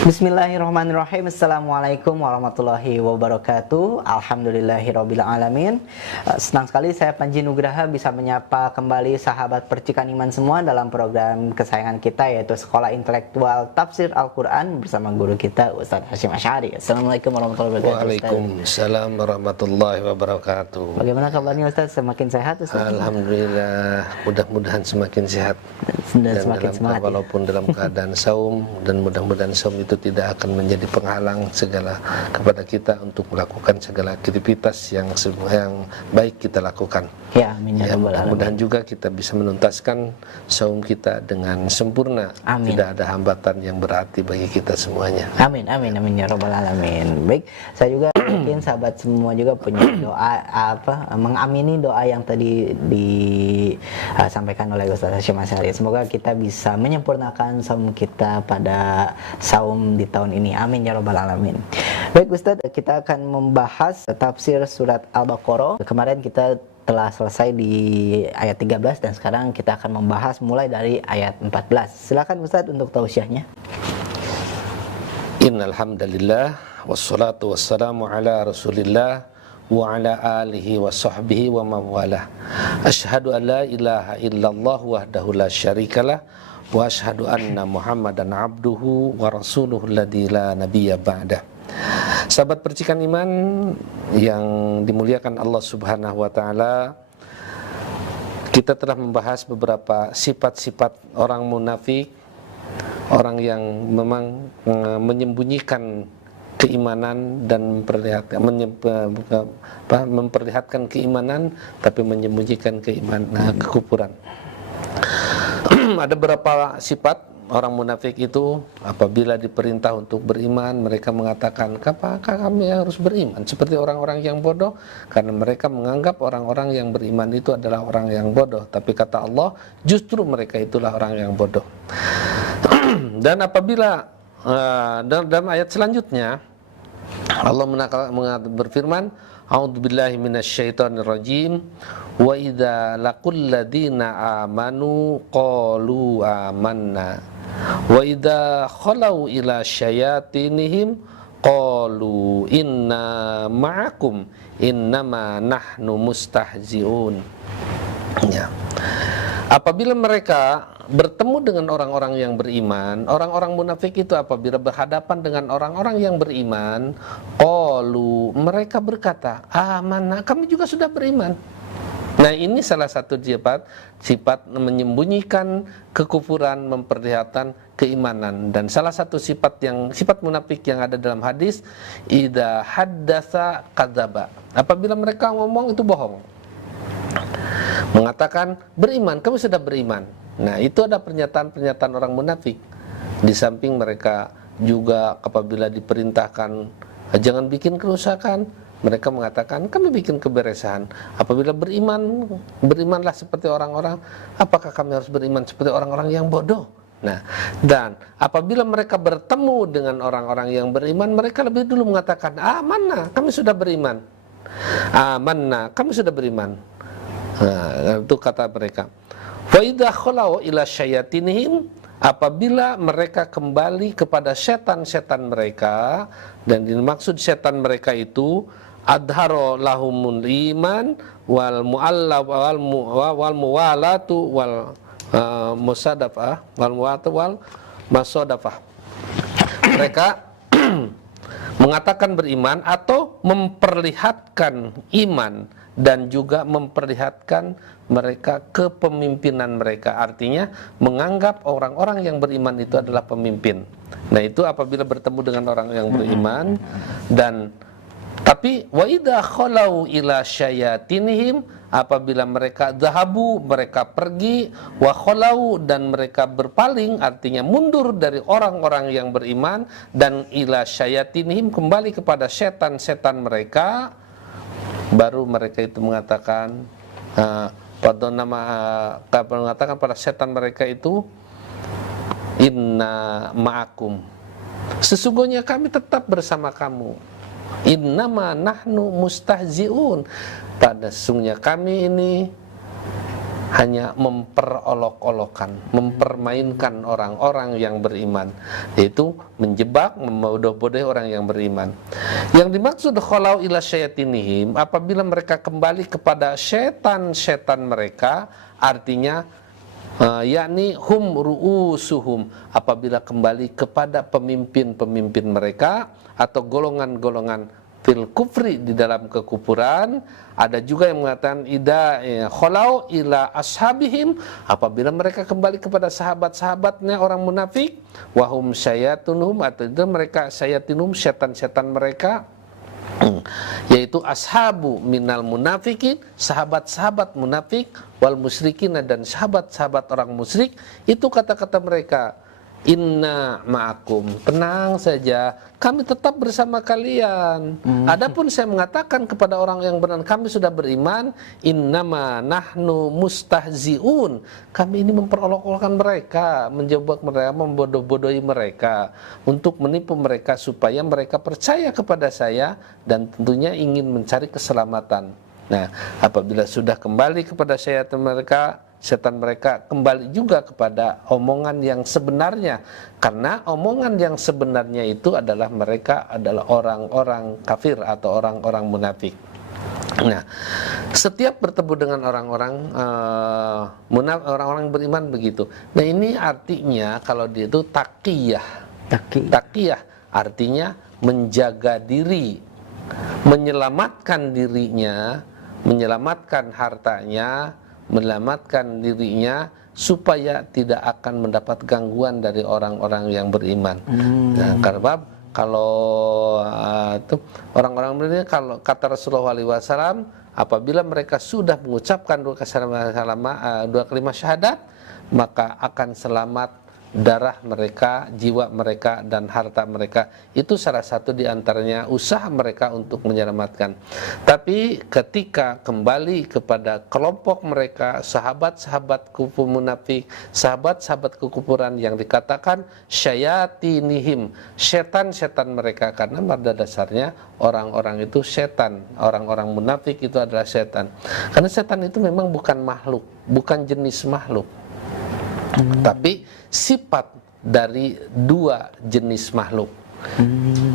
Bismillahirrahmanirrahim. Assalamualaikum warahmatullahi wabarakatuh. Alhamdulillahirabbil alamin. Senang sekali saya Panji Nugraha bisa menyapa kembali sahabat percikan iman semua dalam program kesayangan kita, yaitu Sekolah Intelektual Tafsir Al-Quran bersama guru kita Ustaz Hasyim Asy'ari. Assalamualaikum warahmatullahi wabarakatuh. Waalaikumsalam warahmatullahi wabarakatuh. Bagaimana kabarnya Ustaz? Semakin sehat Ustaz? Alhamdulillah, mudah-mudahan semakin sehat dan semakin semangat, walaupun dalam keadaan saum, dan mudah-mudahan saum itu tidak akan menjadi penghalang segala kepada kita untuk melakukan segala aktivitas yang baik kita lakukan. Ya, amin ya rabbal alamin. Mudah-mudahan juga kita bisa menuntaskan saum kita dengan sempurna. Amin. Tidak ada hambatan yang berarti bagi kita semuanya. Amin, amin, amin ya rabbal alamin. Baik, saya juga yakin sahabat semua juga punya doa mengamini doa yang tadi disampaikan oleh Ustaz Hasyim Asy'ari. Semoga kita bisa menyempurnakan saum kita pada saum di tahun ini. Amin ya rabbal alamin. Baik Ustaz, kita akan membahas tafsir surat Al-Baqarah. Kemarin kita telah selesai di ayat 13 dan sekarang kita akan membahas mulai dari ayat 14. Silakan Ustaz untuk tausiahnya. Innal hamdalillah wassalatu wassalamu ala Rasulillah wa ala alihi wa sahbihi wa mawalah. Asyhadu an la ilaha illallah wahdahu la syarikalah wa asyhadu anna Muhammadan abduhu wa rasuluhu alladzi la nabiyya ba'dah. Sahabat percikan iman yang dimuliakan Allah Subhanahu wa taala, kita telah membahas beberapa sifat-sifat orang munafik, orang yang memang menyembunyikan keimanan dan memperlihatkan keimanan tapi menyembunyikan kekufuran. Ada beberapa sifat orang munafik itu. Apabila diperintah untuk beriman, mereka mengatakan, apakah kami harus beriman seperti orang-orang yang bodoh? Karena mereka menganggap orang-orang yang beriman itu adalah orang yang bodoh. Tapi kata Allah, justru mereka itulah orang yang bodoh. Dan apabila dalam ayat selanjutnya Allah berfirman, a'udzubillahi minasyaitonirrajim, wa idza laqul ladzina amanu qalu amanna wa idza khalau ila syayatinihim qalu inna ma'akum innama nahnu mustahzi'un. Ya. Apabila mereka bertemu dengan orang-orang yang beriman, orang-orang munafik itu apabila berhadapan dengan orang-orang yang beriman, qalu, mereka berkata, amanah, kami juga sudah beriman. Nah, ini salah satu sifat menyembunyikan kekufuran, memperlihatkan keimanan. Dan salah satu sifat munafik yang ada dalam hadis, idza haddatsa kadzaba. Apabila mereka ngomong itu bohong. Mengatakan beriman, kami sudah beriman. Nah, itu ada pernyataan-pernyataan orang munafik. Di samping mereka juga apabila diperintahkan jangan bikin kerusakan, mereka mengatakan kami bikin keberesan. Apabila beriman, berimanlah seperti orang-orang. Apakah kami harus beriman seperti orang-orang yang bodoh? Nah, dan apabila mereka bertemu dengan orang-orang yang beriman, mereka lebih dulu mengatakan amanah, kami sudah beriman. Amanah, kami sudah beriman. Nah, itu kata mereka. Wa idza khalau ila syayatinihim, apabila mereka kembali kepada setan-setan mereka, dan dimaksud setan mereka itu adharo lahumul iman wal mu'allaf wal muwalatu wal musadafah wal muwalatu wal masadafah. Mereka mengatakan beriman atau memperlihatkan iman dan juga memperlihatkan mereka kepemimpinan mereka. Artinya menganggap orang-orang yang beriman itu adalah pemimpin. Nah, itu apabila bertemu dengan orang yang beriman. Dan tapi wa idza khalau ila syayatinihim, apabila mereka zahabu, mereka pergi, wa khalau, dan mereka berpaling, artinya mundur dari orang-orang yang beriman, dan ila syayatinihim, kembali kepada setan-setan mereka, baru mereka itu mengatakan mengatakan pada setan mereka itu, inna ma'akum, sesungguhnya kami tetap bersama kamu. Innama nahnu mustahzi'un, pada sesungguhnya kami ini hanya memperolok-olokkan, mempermainkan orang-orang yang beriman, yaitu menjebak, membodoh-bodohi orang yang beriman. Yang dimaksud khalau ila syayatinihim, apabila mereka kembali kepada setan-setan mereka, artinya yakni hum ru'usuhum, apabila kembali kepada pemimpin-pemimpin mereka atau golongan-golongan fil kufri, di dalam kekufuran. Ada juga yang mengatakan khalau ila ashabihim, apabila mereka kembali kepada sahabat-sahabatnya orang munafik, wahum syayatunhum, atau itu mereka syayatinhum, setan-setan mereka, yaitu ashabu minal munafikin, sahabat-sahabat munafik, wal musyrikin, dan sahabat-sahabat orang musyrik. Itu kata-kata mereka, inna ma'akum, tenang saja, kami tetap bersama kalian. Adapun saya mengatakan kepada orang yang benar, kami sudah beriman, innama nahnu mustahziun, kami ini memperolok-olokkan mereka, menjebak mereka, membodoh-bodohi mereka, untuk menipu mereka supaya mereka percaya kepada saya dan tentunya ingin mencari keselamatan. Nah, apabila sudah kembali kepada setan mereka kembali juga kepada omongan yang sebenarnya, karena omongan yang sebenarnya itu adalah mereka adalah orang-orang kafir atau orang-orang munafik. Nah, setiap bertemu dengan orang-orang beriman begitu. Nah, ini artinya kalau dia itu taqiyah. Taqiyah artinya menjaga diri, menyelamatkan dirinya, menyelamatkan hartanya, menyelamatkan dirinya supaya tidak akan mendapat gangguan dari orang-orang yang beriman. Nah, karena kalau orang-orang beriman, kalau kata Rasulullah SAW, apabila mereka sudah mengucapkan dua kalimat syahadat, maka akan selamat darah mereka, jiwa mereka, dan harta mereka. Itu salah satu di antaranya usaha mereka untuk menyelamatkan. Tapi ketika kembali kepada kelompok mereka, sahabat-sahabat kufur munafik, sahabat-sahabat kekufuran yang dikatakan syayatinihim, setan-setan mereka, karena pada dasarnya orang-orang itu setan, orang-orang munafik itu adalah setan. Karena setan itu memang bukan makhluk, bukan jenis makhluk, tapi sifat dari dua jenis makhluk,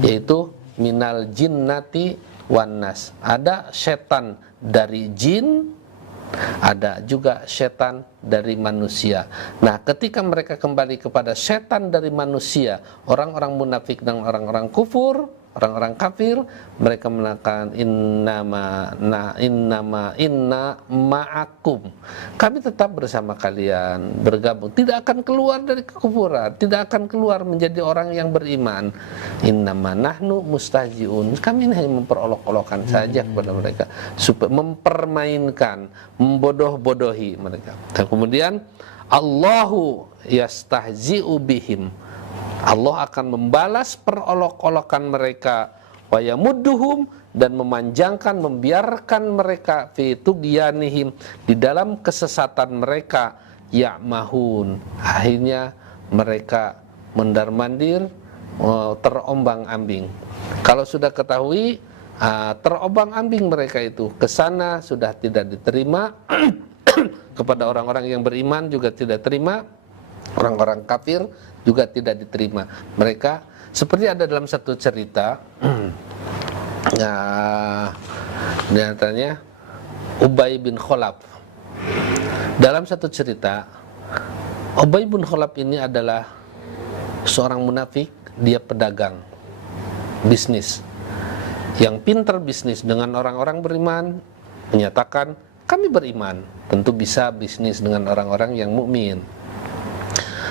yaitu minal jinnati wan nas. Ada setan dari jin, ada juga setan dari manusia. Nah, ketika mereka kembali kepada setan dari manusia, orang-orang munafik dan orang-orang kufur, orang-orang kafir, mereka mengatakan inna ma'akum, kami tetap bersama kalian, bergabung, tidak akan keluar dari kekufuran, tidak akan keluar menjadi orang yang beriman. Innama nahnu mustahziun, kami ini hanya memperolok-olokkan saja kepada mereka, supaya mempermainkan, membodoh-bodohi mereka. Dan kemudian Allahu yastahzi'u bihim, Allah akan membalas perolok-olokan mereka, wa yamudduhum, dan memanjangkan, membiarkan mereka fi tughyanihim, di dalam kesesatan mereka, ya'mahun, akhirnya mereka mondar-mandir, terombang-ambing. Kalau sudah ketahui terombang-ambing mereka itu, ke sana sudah tidak diterima, kepada orang-orang yang beriman juga tidak terima, orang-orang kafir juga tidak diterima. Mereka seperti ada dalam satu cerita, nyatanya Ubay bin Khalaf. Dalam satu cerita, Ubay bin Khalaf ini adalah seorang munafik, dia pedagang, bisnis, yang pintar bisnis dengan orang-orang beriman, menyatakan kami beriman, tentu bisa bisnis dengan orang-orang yang mukmin.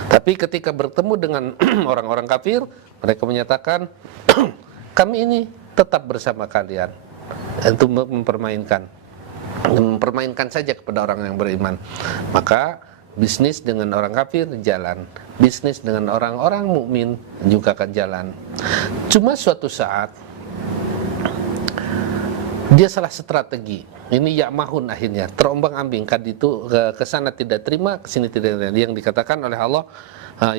Tapi ketika bertemu dengan orang-orang kafir, mereka menyatakan kami ini tetap bersama kalian. Itu mempermainkan saja kepada orang yang beriman. Maka bisnis dengan orang kafir jalan, bisnis dengan orang-orang mukmin juga akan jalan. Cuma suatu saat dia salah strategi. Ini ya'mahun, akhirnya terombang-ambing, kan itu ke sana tidak terima, ke sini tidak terima. Yang dikatakan oleh Allah,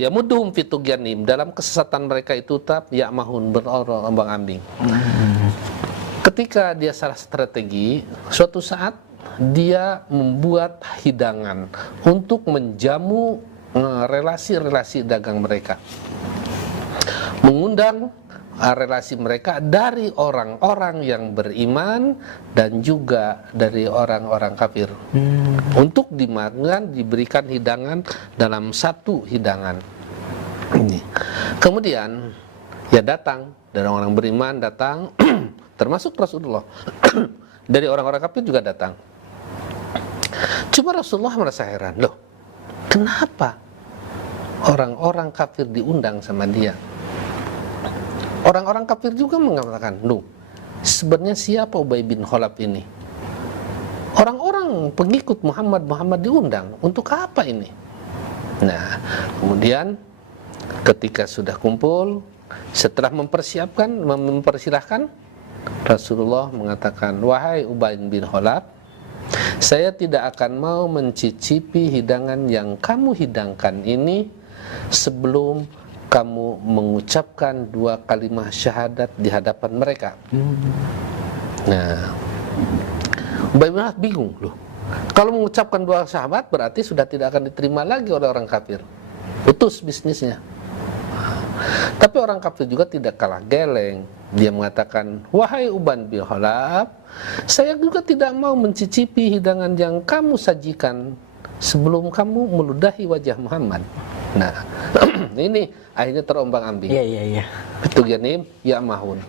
yamudduhum fi tughyanim, dalam kesesatan mereka itu tetap ya'mahun, berombang-ambing. Ketika dia salah strategi, suatu saat dia membuat hidangan untuk menjamu relasi-relasi dagang mereka, mengundang relasi mereka dari orang-orang yang beriman dan juga dari orang-orang kafir untuk dimakan, diberikan hidangan dalam satu hidangan ini. Kemudian ya datang dari orang beriman, datang termasuk Rasulullah dari orang-orang kafir juga datang. Cuma Rasulullah merasa heran, loh kenapa orang-orang kafir diundang sama dia? Orang-orang kafir juga mengatakan, loh sebenarnya siapa Ubay bin Khalaf ini? Orang-orang pengikut Muhammad diundang, untuk apa ini? Nah, kemudian ketika sudah kumpul, setelah mempersilahkan, Rasulullah mengatakan, wahai Ubay bin Khalaf, saya tidak akan mau mencicipi hidangan yang kamu hidangkan ini sebelum kamu mengucapkan 2 kalimat syahadat di hadapan mereka. Nah, Ubay bin Khalaf bingung, loh kalau mengucapkan 2 syahadat berarti sudah tidak akan diterima lagi oleh orang kafir, putus bisnisnya. Tapi orang kafir juga tidak kalah geleng. Dia mengatakan, wahai Ubay bin Khalaf, saya juga tidak mau mencicipi hidangan yang kamu sajikan sebelum kamu meludahi wajah Muhammad. Nah, ini akhirnya terombang-ambing. Iya. Itu Ghanim ya mahun.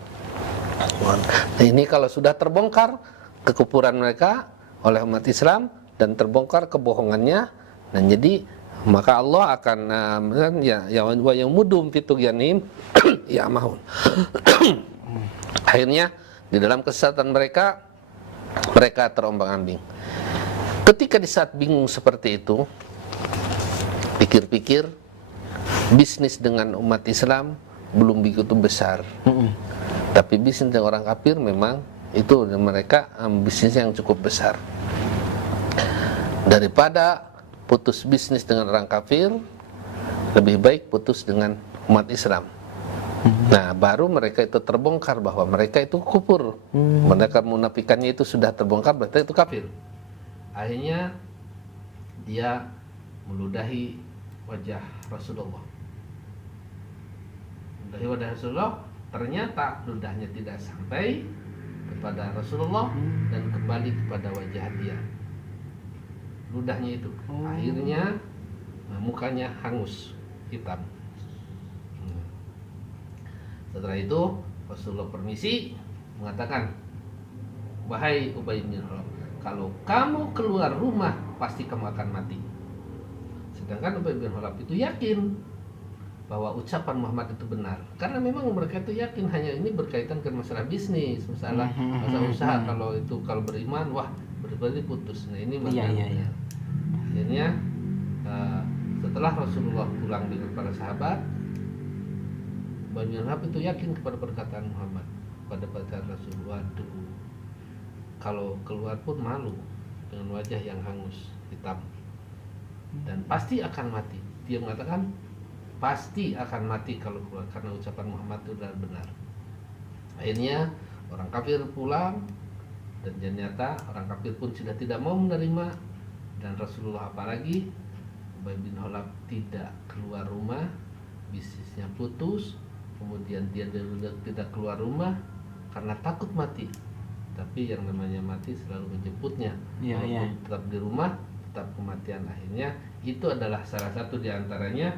Nah, ini kalau sudah terbongkar kekufuran mereka oleh umat Islam dan terbongkar kebohongannya, dan jadi maka Allah akan wa yamudum fitu Ghanim ya mahun. Akhirnya di dalam kesesatan mereka terombang-ambing. Ketika di saat bingung seperti itu, pikir-pikir bisnis dengan umat Islam belum begitu besar. Tapi bisnis dengan orang kafir memang itu mereka bisnis yang cukup besar. Daripada putus bisnis dengan orang kafir, lebih baik putus dengan umat Islam. Nah, baru mereka itu terbongkar bahwa mereka itu kufur. Mereka munafikannya itu sudah terbongkar, berarti itu kafir. Akhirnya dia meludahi wajah Rasulullah. Meludahi wajah Rasulullah, ternyata ludahnya tidak sampai kepada Rasulullah dan kembali kepada wajah dia. Ludahnya itu akhirnya mukanya hangus, hitam. Setelah itu Rasulullah permisi, mengatakan, wahai Ubay bin Khalaf, kalau kamu keluar rumah pasti kamu akan mati. Sedangkan Ubay bin Khalaf itu yakin bahwa ucapan Muhammad itu benar, karena memang mereka itu yakin hanya ini berkaitan dengan masalah bisnis, masalah usaha. Kalau beriman, wah berarti putus. Nah ini makanya. Akhirnya setelah Rasulullah pulang dengan para sahabat, Ubay bin Khalaf itu yakin kepada perkataan Muhammad, pada perkataan Rasulullah. Waduh, kalau keluar pun malu dengan wajah yang hangus, hitam, dan pasti akan mati. Dia mengatakan pasti akan mati kalau keluar, karena ucapan Muhammad itu benar. Akhirnya orang kafir pulang, dan ternyata orang kafir pun sudah tidak mau menerima. Dan Rasulullah apalagi, Ubay bin Khalaf tidak keluar rumah, bisnisnya putus. Kemudian dia tidak keluar rumah karena takut mati. Tapi yang namanya mati selalu menjemputnya. Walaupun tetap di rumah, tetap kematian. Akhirnya itu adalah salah satu diantaranya.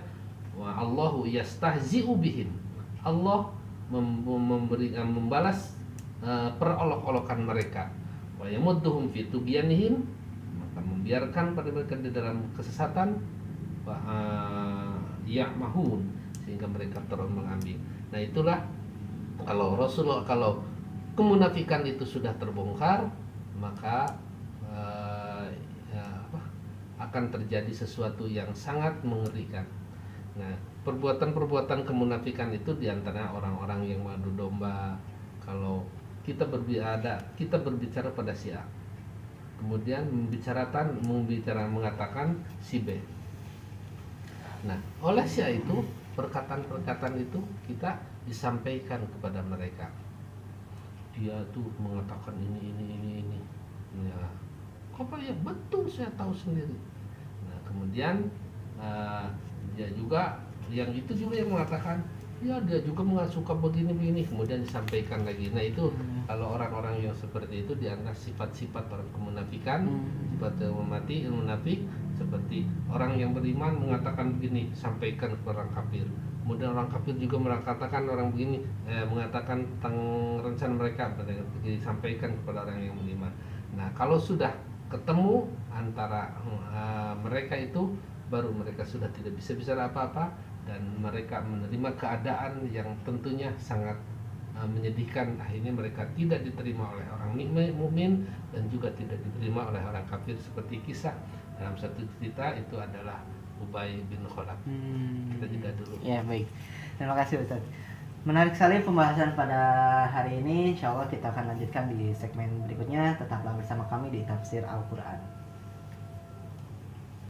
Wa Allahu yastahzi'u bihim. Allah membalas perolok-olokan mereka. Wa yamudduhum fi tughyanihim, maka membiarkan pada mereka di dalam kesesatan. Wa ya'mahun, sehingga mereka terombang-ambing. Nah itulah kalau Rasulullah, kalau kemunafikan itu sudah terbongkar, maka akan terjadi sesuatu yang sangat mengerikan. Nah, perbuatan-perbuatan kemunafikan itu diantara orang-orang yang mengadu domba. Kalau kita berbicara pada si A, kemudian mengatakan si B. Nah, oleh si A itu perkataan-perkataan itu kita disampaikan kepada mereka. Dia tuh mengatakan ini. Ya, apa ya, betul saya tahu sendiri. Nah kemudian dia juga yang itu juga yang mengatakan ya dia juga nggak suka begini-begini, kemudian disampaikan lagi. Nah itu kalau orang-orang yang seperti itu dianggap sifat-sifat orang kemunafikan, sifat yang munafik, seperti orang yang beriman mengatakan begini, sampaikan kepada orang kafir. Kemudian orang kafir juga mengatakan orang begini, mengatakan tentang rencana mereka, disampaikan kepada orang yang beriman. Nah kalau sudah ketemu antara mereka itu, baru mereka sudah tidak bisa bicara apa-apa, dan mereka menerima keadaan yang tentunya sangat menyedihkan. Akhirnya mereka tidak diterima oleh orang mukmin dan juga tidak diterima oleh orang kafir, seperti kisah dalam satu cerita itu adalah Ubay bin Khalaf. Kita jeda dulu. Ya baik, terima kasih Ustaz. Menarik sekali pembahasan pada hari ini. Insya Allah kita akan lanjutkan di segmen berikutnya. Tetaplah bersama kami di Tafsir Al-Quran.